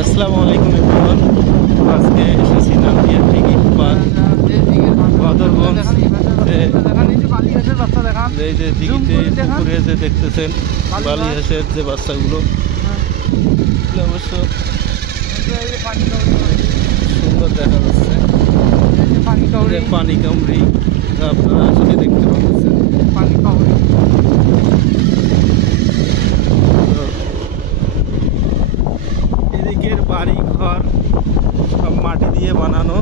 আসসালামু আলাইকুম এভরিওয়ান। আজকে এসেছি নান্দিয়া টিকি বাদরগঞ্জ। এই যে দিঘিতে পুকুরে যে দেখতেছেন বালি হাঁসের যে বাচ্চাগুলো, অবশ্য সুন্দর দেখা যাচ্ছে। পানি কামড়ি আপনারা আসলে দেখতে পাচ্ছেন। এদিকের বাড়ি ঘর সব মাটি দিয়ে বানানো।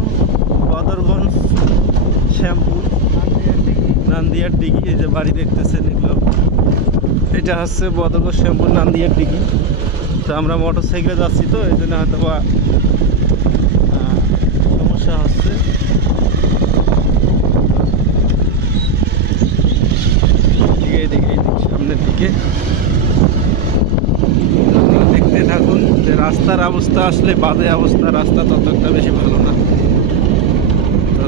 বাদরগঞ্জ শ্যামপুর নান্দিয়ার ডিগি, এই যে বাড়ি দেখতেছেন এগুলো, এটা হচ্ছে বদরগঞ্জ শ্যামপুর নান্দিয়ার ডিগি। তো আমরা মোটর সাইকেলে যাচ্ছি, তো এই জন্য হয়তো বা সমস্যা হচ্ছে। এদিকে সামনের দিকে দেখতে থাকুন। যে রাস্তার অবস্থা আসলে বাজে অবস্থা, রাস্তা ততটা বেশি ভালো না। তো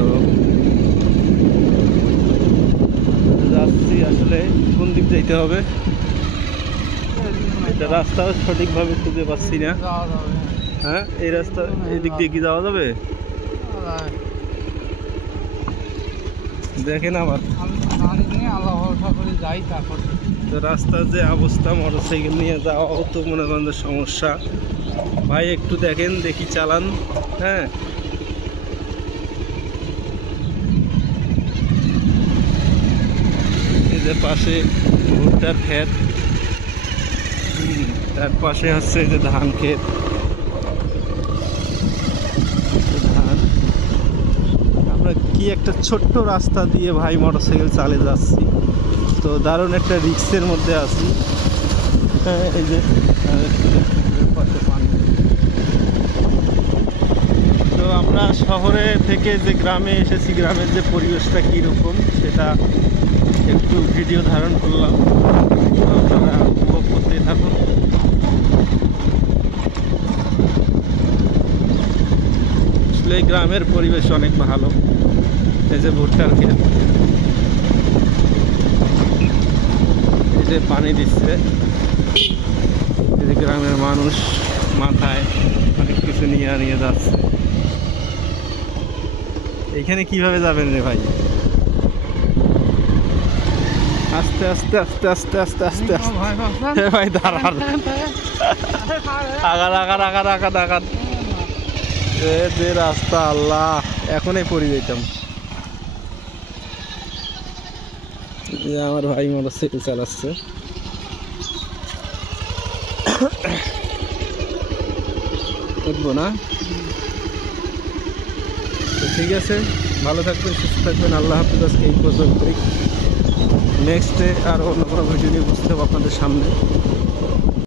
যাচ্ছি, আসলে কোন দিক যাইতে হবে এটা রাস্তাও সঠিকভাবে খুঁজে পাচ্ছি না। হ্যাঁ, এই রাস্তা, এই দিক দিয়ে কি যাওয়া যাবে দেখেন আবার। তো রাস্তার যে অবস্থা, মোটর সাইকেল নিয়ে যাওয়াও তো মনে করেন যে সমস্যা। ভাই একটু দেখেন, দেখি চালান। হ্যাঁ, এই যে পাশে ভুট্টার ক্ষেত, তার পাশে হচ্ছে এই যে ধান ক্ষেত। ধান, আমরা কি একটা ছোট্ট রাস্তা দিয়ে ভাই মোটর সাইকেল চালিয়ে যাচ্ছি, তো দারুণ একটা রিস্কের মধ্যে আছি। হ্যাঁ, এই যে তো আমরা শহরে থেকে যে গ্রামে এসেছি, গ্রামের যে পরিবেশটা কীরকম সেটা একটু ভিডিও ধারণ করলাম, আপনারা উপভোগ করতে থাকুন। আসলে গ্রামের পরিবেশ অনেক ভালো। এই যে ভুট্টার ক্ষেত, এই যে পানি দিচ্ছে, এই যে গ্রামের মানুষ মাথায় অনেক কিছু নিয়ে যাচ্ছে। এইখানে কিভাবে যাবেন রে ভাই? আস্তে আস্তে আস্তে আস্তে আস্তে আস্তে আস্তে ভাই দাঁড়ান, agar agar agar agar agar. যে রাস্তা, আল্লাহ, এখনই পড়ে যেতাম। আমার ভাই মোটর সাইকেল চালাচ্ছে। উঠবো না? তো ঠিক আছে, ভালো থাকবেন, সুস্থ থাকবেন। আল্লাহ হাফিজ। আজকে এই পর্যন্তই। নেক্সটে আর অন্য কোনো ভিডিও নিয়ে বুঝতে হবে আপনাদের সামনে।